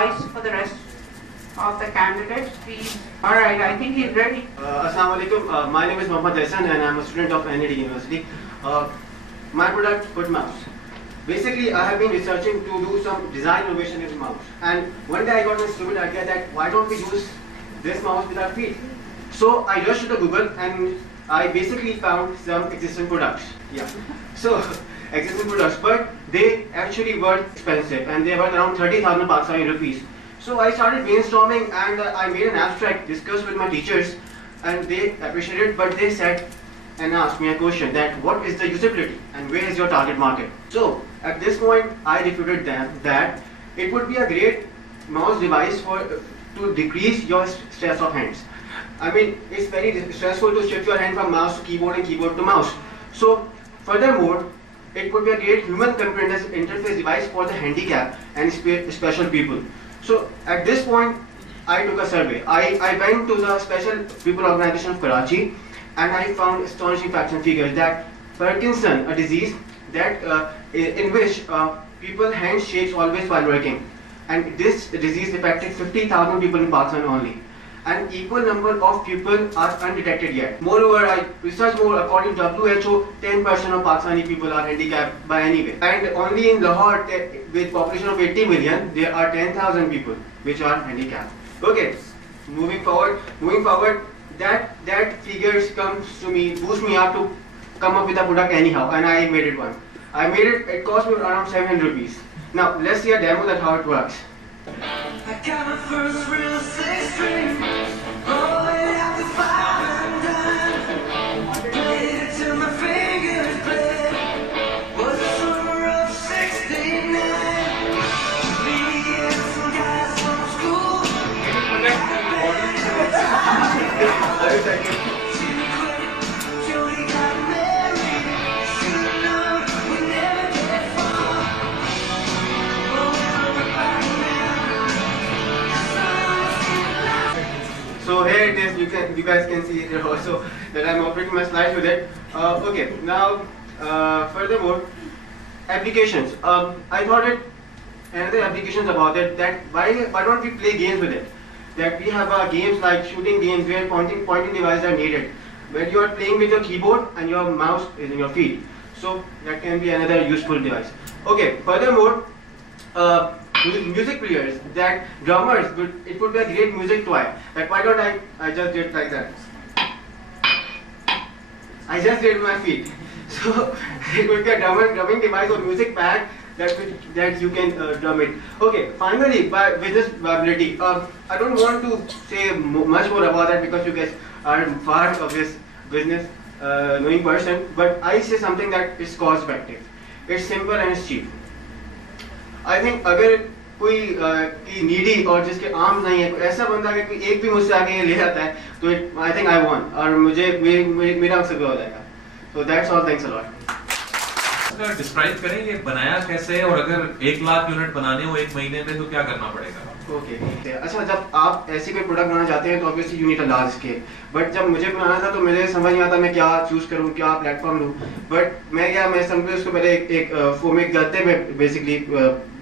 advice for the rest of the candidates, please? All right, I think he's ready. Assalamu alaikum. My name is Mohammad Ehsan and I'm a student of NED University. My product, Foot Mouse. Basically, I have been researching to do some design innovation in the mouse. And one day I got a stupid idea that why don't we use this mouse with our feet? So I rushed to Google and I basically found some existing products. Yeah. So existing products, but they actually were expensive and they were around 30,000 Pakistani rupees. So I started brainstorming and I made an abstract, discussed with my teachers, and they appreciated it, but they said and asked me a question that what is the usability and where is your target market? So at this point I refuted them that it would be a great mouse device to decrease your stress of hands. I mean, it's very stressful to shift your hand from mouse to keyboard and keyboard to mouse. So furthermore, it would be a great human computer interface device for the handicapped and special people. So at this point, I took a survey. I went to the Special People Organization of Karachi and I found astonishing facts and figures that Parkinson, a disease that in which people's hands shakes always while working, and this disease affected 50,000 people in Pakistan only. And equal number of people are undetected yet. Moreover, I researched more. According to WHO, 10% of Pakistani people are handicapped by any way. And only in Lahore, with population of 80 million, there are 10,000 people which are handicapped. Okay, moving forward, that figures comes to me, boost me up to come up with a product anyhow, and I made it one. I made it. It cost me around 700 rupees. Now let's see a demo that how it works. I got my first real six string, rolling out the 5 and dime. Played it till my fingers bled. Was the summer of '69. Me and some guys from school. Jody got married. Should've known we never get far. But we're back now. So here it is. You guys can see here also that I'm operating my slides with it. Okay, now furthermore, applications. I thought it another applications about it that why don't we play games with it? That we have games like shooting games where pointing devices are needed, where you are playing with your keyboard and your mouse is in your feet. So that can be another useful device. Okay, furthermore, music players, that drummers, it would be a great music toy. That why don't I just did like that. I just did my feet. So it would be a drumming device or music pad that you can drum it. Okay, finally, by business viability. I don't want to say much more about that because you guys are part of this business knowing person. But I say something that is cost effective. It's simple and it's cheap. I think अगर कोई needy और जिसके arm नहीं है, ऐसा बंदा अगर कोई एक भी मुझसे आगे ले जाता है, तो I think I won और मेरा मकसद हो जाएगा. So that's all. Thanks a lot. Describe करें ये बनाया कैसे है, और अगर 1 लाख यूनिट बनाने हो 1 महीने में तो क्या करना पड़ेगा? ओके, अच्छा, जब आप ऐसी कोई प्रोडक्ट बनाना चाहते हैं तो obviously you need a large scale. But जब मुझे बनाना था तो मुझे समझ नहीं आता मैं क्या चूज करूं, क्या प्लेटफॉर्म लूं. बट मैं समझ उसको पहले एक फोम एक गत्ते में बेसिकली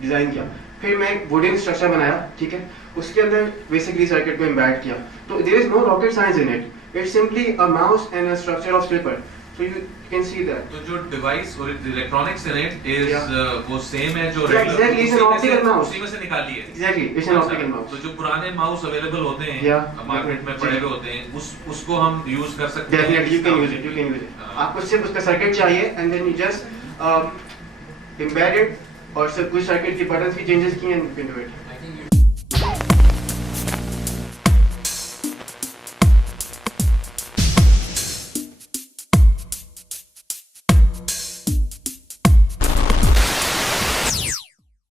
डिजाइन किया. फिर मैं एक वुडन स्ट्रक्चर बनाया, ठीक है, उसके अंदर बेसिकली सर्किट को एम्बेड किया. तो there is no rocket science in it. It's simply a mouse and a structure of sleeper. So you can see that. तो जो डिवाइस और इलेक्ट्रॉनिक्स इन इट इज वो सेम है जो exactly, it's an optical mouse. उसी में से निकाली है. Exactly, it's an optical mouse. तो जो पुराने माउस अवेलेबल होते हैं मार्केट में पड़े हुए होते हैं, उसको हम यूज कर सकते हैं. Definitely, you can use it. आपको सिर्फ उसका सर्किट चाहिए and then you just embed it और सब कुछ सर्किट की बटन्स की चेंजेस किए and you can do it.